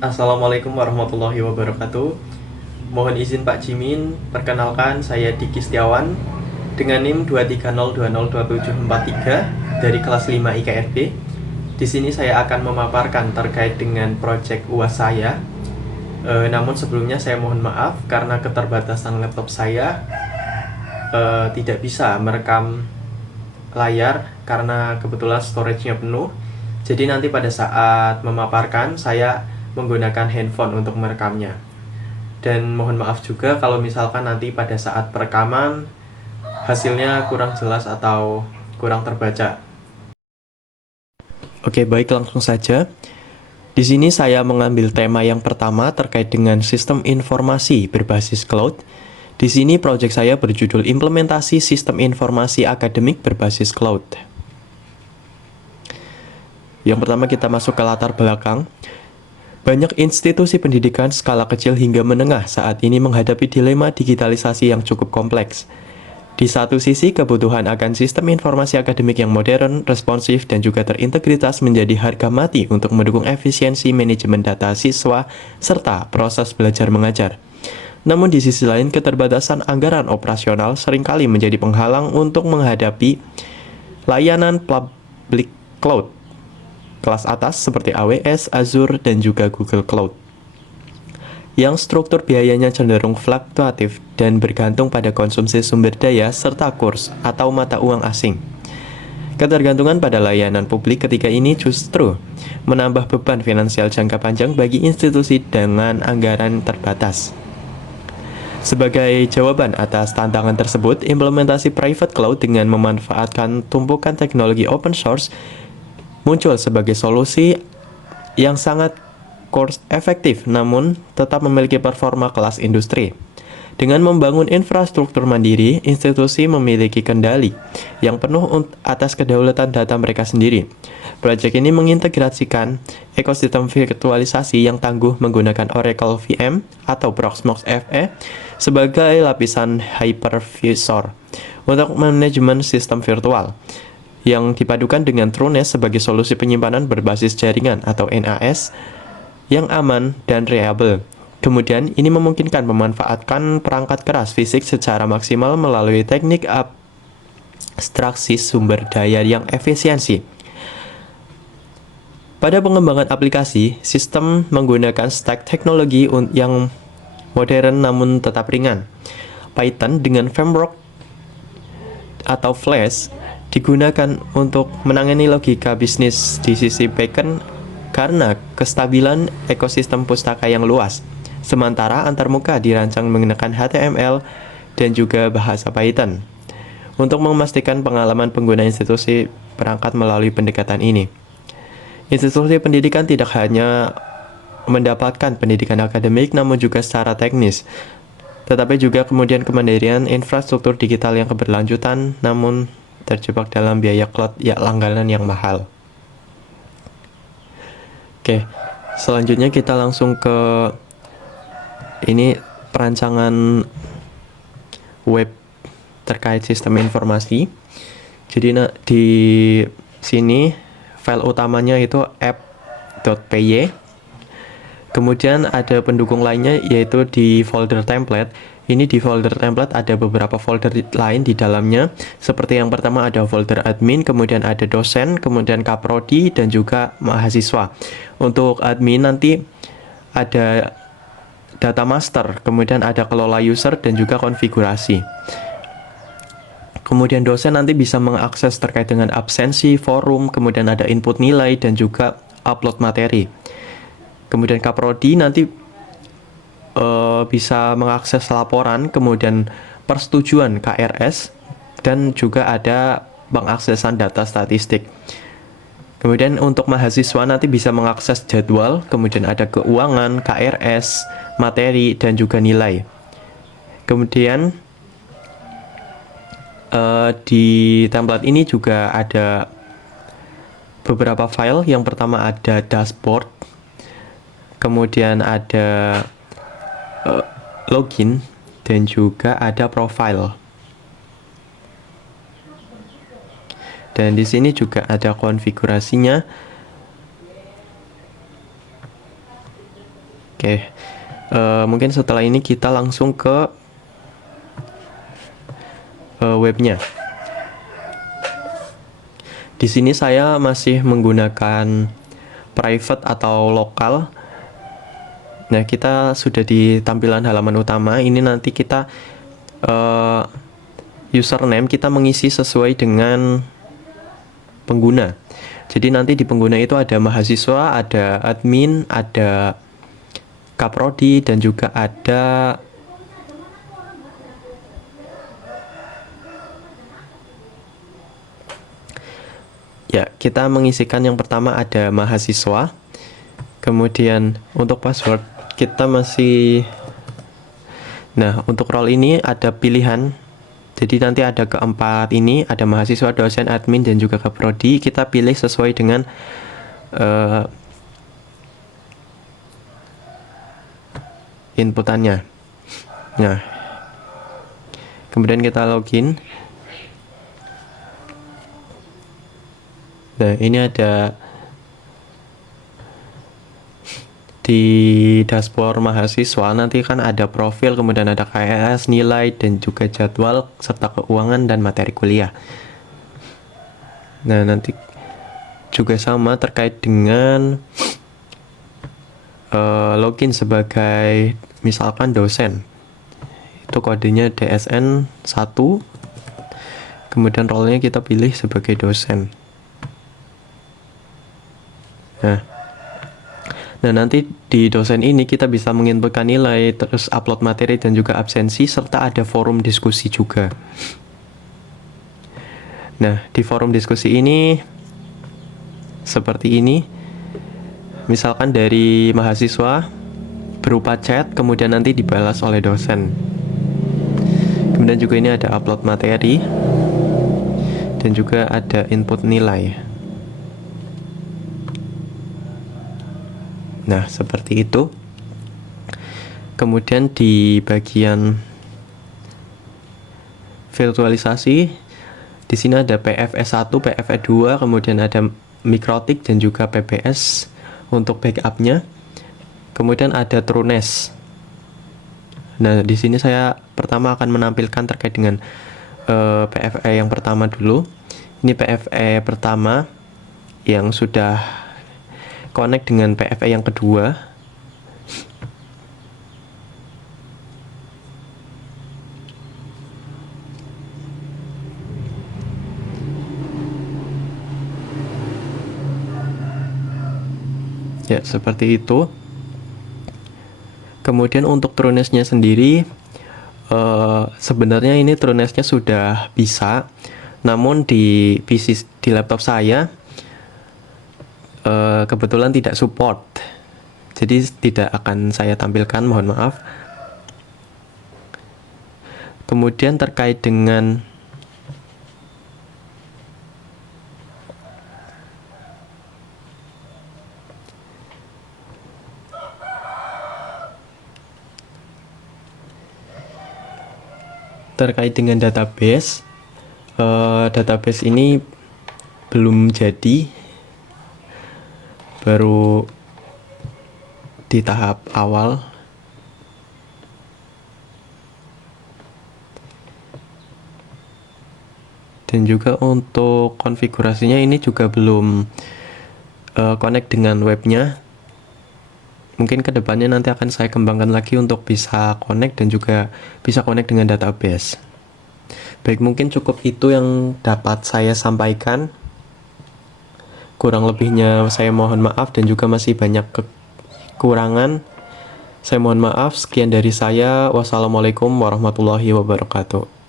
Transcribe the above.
Assalamualaikum warahmatullahi wabarakatuh. Mohon izin Pak Jimin, perkenalkan saya Diki Setiawan dengan NIM 230202743 dari kelas 5 IKRB. Di sini saya akan memaparkan terkait dengan proyek UAS saya. Namun sebelumnya saya mohon maaf karena keterbatasan laptop saya tidak bisa merekam layar karena kebetulan storage-nya penuh. Jadi nanti pada saat memaparkan saya menggunakan handphone untuk merekamnya. Dan mohon maaf juga kalau misalkan nanti pada saat perekaman hasilnya kurang jelas atau kurang terbaca. Oke, baik, langsung saja. Di sini saya mengambil tema yang pertama terkait dengan sistem informasi berbasis cloud. Di sini proyek saya berjudul Implementasi Sistem Informasi Akademik Berbasis Cloud. Yang pertama kita masuk ke latar belakang. Banyak institusi pendidikan skala kecil hingga menengah saat ini menghadapi dilema digitalisasi yang cukup kompleks. Di satu sisi, kebutuhan akan sistem informasi akademik yang modern, responsif, dan juga terintegritas menjadi harga mati untuk mendukung efisiensi manajemen data siswa serta proses belajar mengajar. Namun di sisi lain, keterbatasan anggaran operasional seringkali menjadi penghalang untuk menghadapi layanan public cloud kelas atas seperti AWS, Azure, dan juga Google Cloud, yang struktur biayanya cenderung fluktuatif dan bergantung pada konsumsi sumber daya serta kurs atau mata uang asing. Ketergantungan pada layanan publik ketika ini justru menambah beban finansial jangka panjang bagi institusi dengan anggaran terbatas. Sebagai jawaban atas tantangan tersebut, implementasi private cloud dengan memanfaatkan tumpukan teknologi open source muncul sebagai solusi yang sangat cost efektif namun tetap memiliki performa kelas industri. Dengan membangun infrastruktur mandiri, institusi memiliki kendali yang penuh atas kedaulatan data mereka sendiri. Proyek ini mengintegrasikan ekosistem virtualisasi yang tangguh menggunakan Oracle VM atau Proxmox FE sebagai lapisan hypervisor untuk manajemen sistem virtual, yang dipadukan dengan TrueNAS sebagai solusi penyimpanan berbasis jaringan atau NAS yang aman dan reliable. Kemudian, ini memungkinkan memanfaatkan perangkat keras fisik secara maksimal melalui teknik abstraksi sumber daya yang efisiensi. Pada pengembangan aplikasi, sistem menggunakan stack teknologi yang modern namun tetap ringan. Python dengan framework atau Flash digunakan untuk menangani logika bisnis di sisi backend karena kestabilan ekosistem pustaka yang luas. Sementara antarmuka dirancang menggunakan HTML dan juga bahasa Python untuk memastikan pengalaman pengguna institusi perangkat melalui pendekatan ini. Institusi pendidikan tidak hanya mendapatkan pendidikan akademik namun juga secara teknis, tetapi juga kemudian kemandirian infrastruktur digital yang keberlanjutan namun terjebak dalam biaya cloud langganan yang mahal. Oke, selanjutnya kita langsung ke ini perancangan web terkait sistem informasi. Jadi di sini file utamanya itu app.py. Kemudian ada pendukung lainnya yaitu di folder template. Ini di folder template ada beberapa folder lain di dalamnya. Seperti yang pertama ada folder admin, kemudian ada dosen, kemudian kaprodi, dan juga mahasiswa. Untuk admin nanti ada data master, kemudian ada kelola user dan juga konfigurasi. Kemudian dosen nanti bisa mengakses terkait dengan absensi, forum, kemudian ada input nilai dan juga upload materi. Kemudian kaprodi nanti bisa mengakses laporan, kemudian persetujuan KRS, dan juga ada pengaksesan data statistik. Kemudian untuk mahasiswa nanti bisa mengakses jadwal, kemudian ada keuangan, KRS, materi, dan juga nilai. Kemudian di template ini juga ada beberapa file. Yang pertama ada dashboard, kemudian ada login, dan juga ada profile. Dan di sini juga ada konfigurasinya. Oke, mungkin setelah ini kita langsung ke webnya. Di sini saya masih menggunakan private atau lokal. Nah, kita sudah di tampilan halaman utama. Ini nanti kita username kita mengisi sesuai dengan pengguna. Jadi nanti di pengguna itu ada mahasiswa, ada admin, ada kaprodi, dan juga ada ya, kita mengisikan yang pertama ada mahasiswa. Kemudian untuk password kita masih, nah untuk role ini ada pilihan. Jadi nanti ada keempat ini, ada mahasiswa, dosen, admin, dan juga kaprodi. Kita pilih sesuai dengan inputannya. Nah, kemudian kita login. Nah, ini ada di dashboard mahasiswa, nanti kan ada profil, kemudian ada KRS, nilai, dan juga jadwal, serta keuangan dan materi kuliah. Nah, nanti juga sama terkait dengan login sebagai misalkan dosen. Itu kodenya DSN 1. Kemudian role-nya kita pilih sebagai dosen. Nah, nanti di dosen ini kita bisa menginputkan nilai, terus upload materi dan juga absensi, serta ada forum diskusi juga. Nah, di forum diskusi ini seperti ini. Misalkan dari mahasiswa berupa chat, kemudian nanti dibalas oleh dosen. Kemudian juga ini ada upload materi dan juga ada input nilai. Nah, seperti itu. Kemudian di bagian virtualisasi, di sini ada PFE1, PFE2, kemudian ada Mikrotik dan juga PBS untuk backupnya. Kemudian ada TrueNAS. Nah, di sini saya pertama akan menampilkan terkait dengan PFE yang pertama dulu. Ini PFE pertama yang sudah connect dengan PFE yang kedua. Ya, seperti itu. Kemudian untuk TrueNAS-nya sendiri, sebenarnya ini TrueNAS-nya sudah bisa, namun di PC, di laptop saya kebetulan tidak support, jadi tidak akan saya tampilkan, mohon maaf. Kemudian terkait dengan database, database ini belum jadi, baru di tahap awal. Dan juga untuk konfigurasinya ini juga belum connect dengan webnya. Mungkin kedepannya nanti akan saya kembangkan lagi untuk bisa connect dan juga bisa connect dengan database. Baik, mungkin cukup itu yang dapat saya sampaikan. Kurang lebihnya saya mohon maaf, dan juga masih banyak kekurangan. Saya mohon maaf. Sekian dari saya. Wassalamualaikum warahmatullahi wabarakatuh.